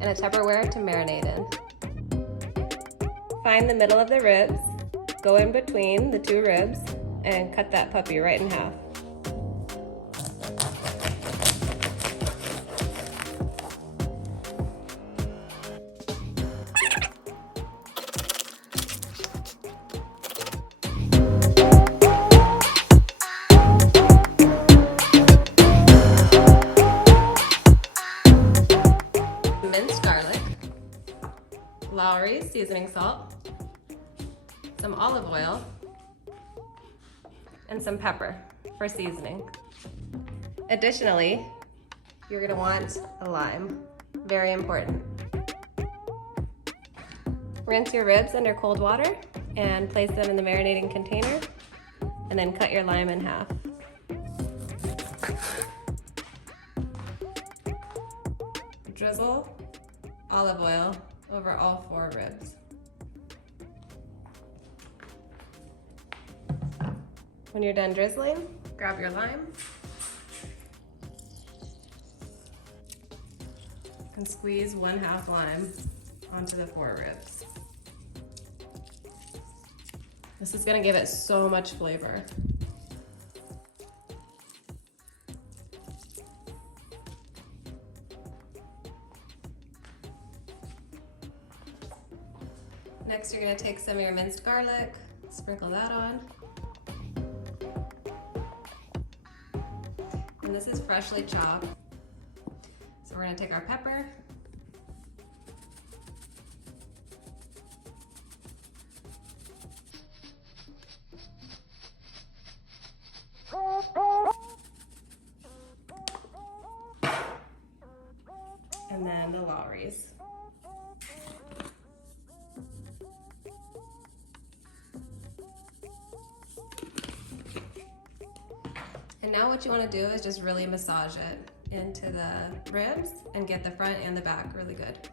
and a Tupperware to marinate in. Find the middle of the ribs, go in between the two ribs, and cut that puppy right in half. Minced garlic, Lawry seasoning salt, some olive oil, and some pepper for seasoning. Additionally, you're gonna want a lime, very important. Rinse your ribs under cold water and place them in the marinating container, and then cut your lime in half. Drizzle olive oil over all 4 ribs. When you're done drizzling, grab your lime and squeeze 1/2 lime onto the 4 ribs. This is gonna give it so much flavor. Next, you're gonna take some of your minced garlic, sprinkle that on. And this is freshly chopped. So we're gonna take our pepper. And then the Lawrys. And now what you want to do is just really massage it into the ribs and get the front and the back really good.